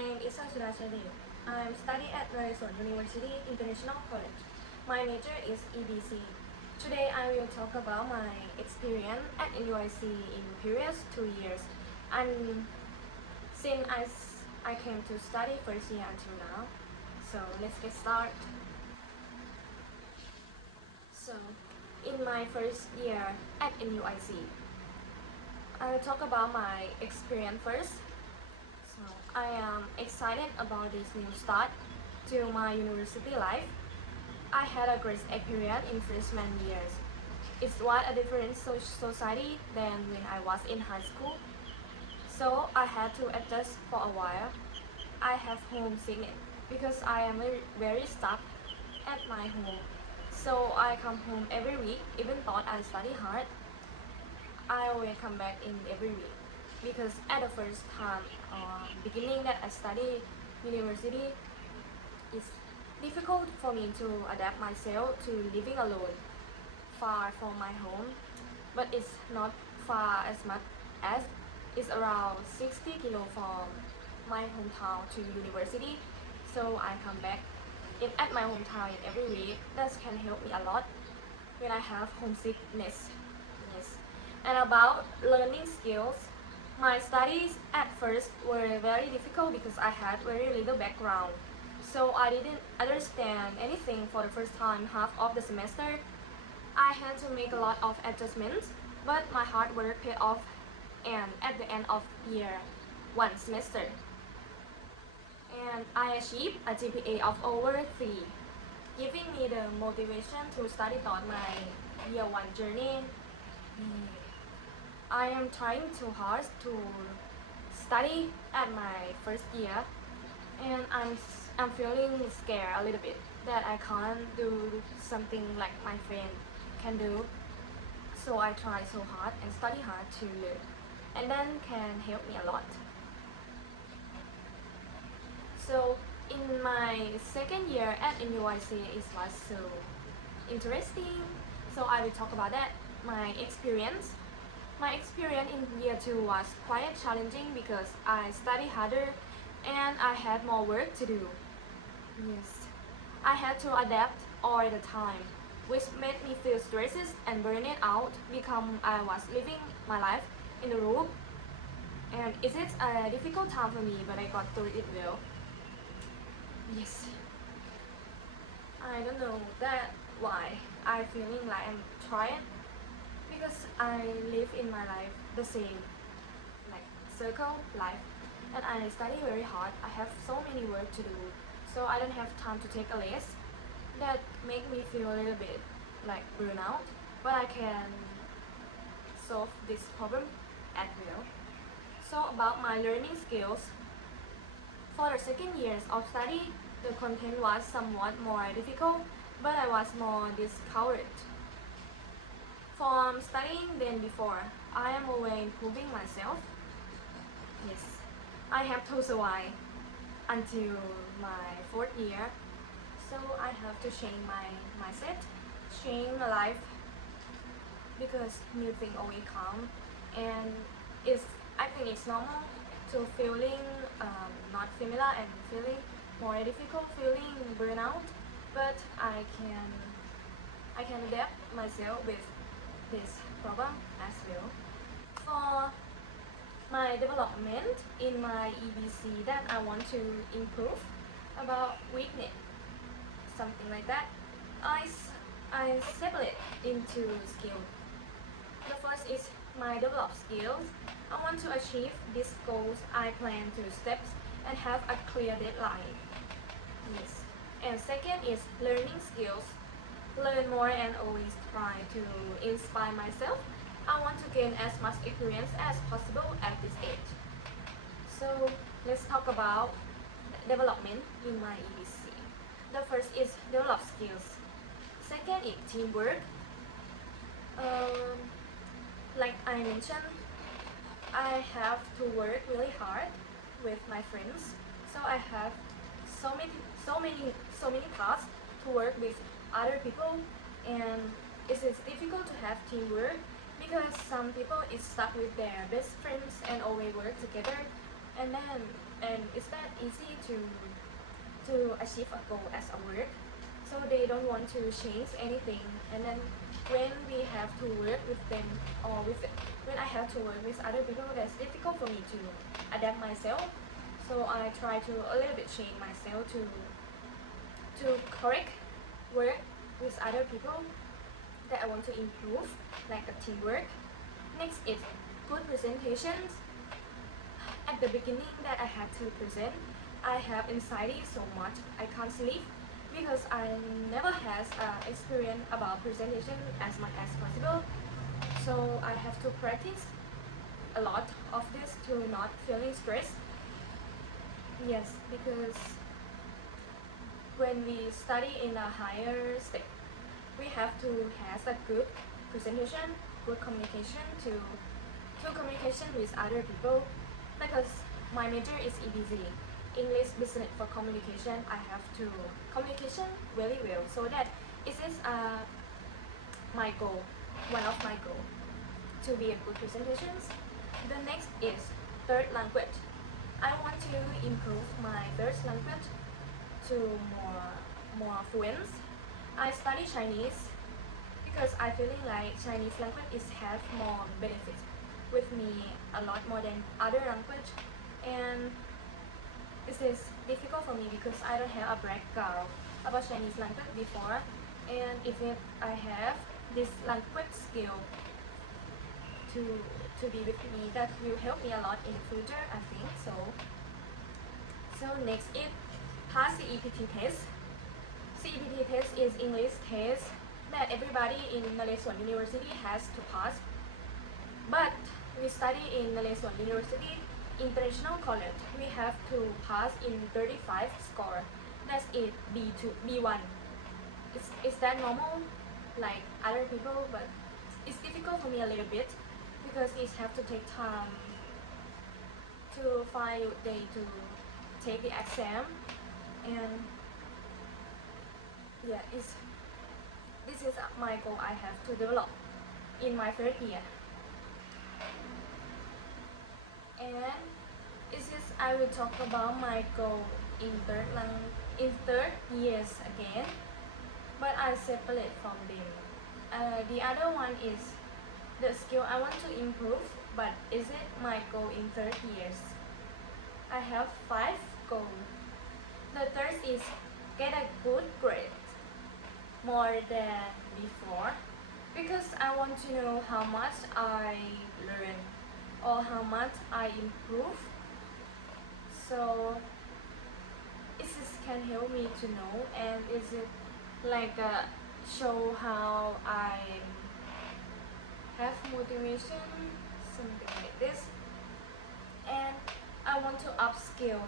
My name is Sudhasha. I'm studying at Naresuan University International College. My major is EBC. Today I will talk about my experience at NUIC in previous 2 years and since I came to study first year until now. So let's get started. So in my first year at NUIC, I will talk about my experience first. So I am excited about this new start to my university life. I had a great experience in freshman years. It was a different society than when I was in high school. So I had to adjust for a while. I have homesickness because I am very stuck at my home. So I come home every week, even though I study hard. I always come back in every week because at the first time, beginning that I study university, it's difficult for me to adapt myself to living alone, far from my home. But it's not far as much as it's around 60 kilo from my hometown to university. So I come back at my hometown every week. That can help me a lot when I have homesickness. Yes. And about learning skills, my studies at first were very difficult because I had very little background. So I didn't understand anything for the first time half of the semester. I had to make a lot of adjustments, but my hard work paid off and at the end of year 1 semester. And I achieved a GPA of over 3, giving me the motivation to study throughout my year 1 journey. I am trying too hard to study at my first year, and I'm feeling scared a little bit that I can't do something like my friend can do. So I try so hard and study hard to learn, and then can help me a lot. So in my second year at NUIC, it was so interesting. So I will talk about that, my experience. My experience in year 2 was quite challenging because I studied harder and I had more work to do. Yes, I had to adapt all the time, which made me feel stressed and burned out because I was living my life in the room. And it is a difficult time for me, but I got through it well. Yes. I don't know that why I'm feeling like I'm tired because I live in my life the same like circle life and I study very hard. I have so many work to do, so I don't have time to take a rest. That make me feel a little bit like burnout, but I can solve this problem at will. So about my learning skills, for the second years of study, the content was somewhat more difficult, but I was more discouraged from studying than before. I am always improving myself. Yes, I have to survive until my 4th year, so I have to change my mindset, change my life, because new things always come, and I think it's normal to feeling not familiar and feeling more difficult, feeling burnout, but I can adapt myself with this problem as well. For my development in my EBC that I want to improve about weakness, something like that, I separate into skills. The first is my developed skills. I want to achieve these goals. I plan to steps and have a clear deadline. Yes. And second is learning skills. Learn more and always try to inspire myself. I want to gain as much experience as possible at this age. So let's talk about development in my EBC. The first is develop skills. Second is teamwork. Like I mentioned, I have to work really hard with my friends. So I have so many tasks to work with other people, and it is difficult to have teamwork because some people is stuck with their best friends and always work together, And it's that easy to achieve a goal as a work, so they don't want to change anything. And then when we have to work with them, or when I have to work with other people, that's difficult for me to adapt myself. So I try to a little bit change myself to correct work with other people that I want to improve, like a teamwork. Next is good presentations. At the beginning that I had to present, I have anxiety so much I can't sleep, because I never has experience about presentation as much as possible. So I have to practice a lot of this to not feeling stressed. Yes, because when we study in a higher step, we have to have a good presentation, good communication to communication with other people. Because my major is EBC, English Business for Communication. I have to communication very well, so that it is my goal, one of my goal, to be a good presentations. The next is third language. I want to improve my third language to more fluent. I study Chinese because I feeling like Chinese language is have more benefits with me a lot more than other language, and this is difficult for me because I don't have a background about Chinese language before, and if I have this language skill to be with me, that will help me a lot in the future, I think so. So next is pass CEPT test. CEPT test is English test that everybody in Naleswan University has to pass. But we study in Naleswan University International College. We have to pass in 35 score. That's it, B2, B1. Is that normal like other people? But it's difficult for me a little bit because it have to take time to find a day to take the exam, and yeah, this is my goal I have to develop in my third year. And this is I will talk about my goal in third years again, but I separate from them. The other one is the skill I want to improve, but is it my goal in third years? I have 5 goals. The third is get a good grade more than before, because I want to know how much I learn or how much I improve. So this can help me to know, and is it like show how I have motivation, something like this. And I want to upskill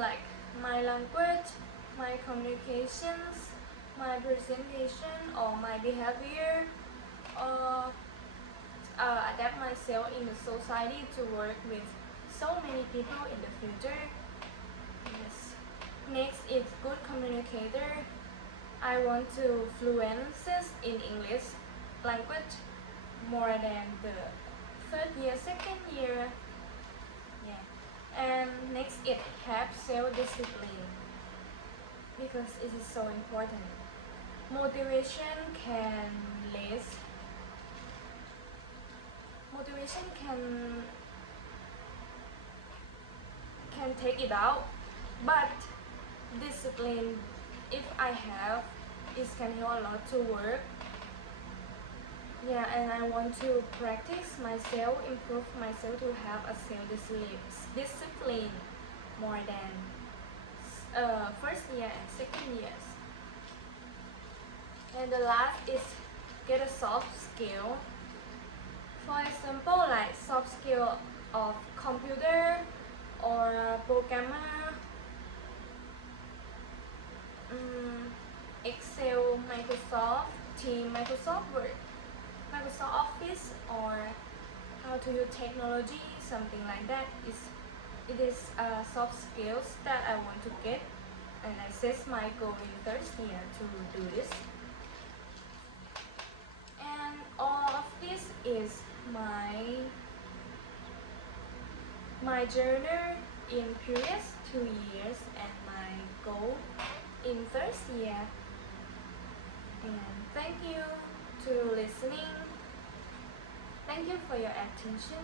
like my language, my communications, my presentation, or my behavior, or adapt myself in the society to work with so many people in the future. Yes. Next is good communicator. I want to fluencies in English language more than the third year, second year. Yeah. And next is have self-discipline, because it is so important. Motivation can take it out, but discipline, if I have, it can help a lot to work. Yeah, and I want to practice myself, improve myself to have a self-discipline more than first year and second years. And the last is get a soft skill. For example, like soft skill of computer or programmer, Excel, Microsoft Team, Microsoft Word, Microsoft Office, or how to use technology, something like that. It is soft skills that I want to get, and I set my goal in third year to do this. And all of this is my my journey in previous 2 years and my goal in first year. And thank you to listening. Thank you for your attention.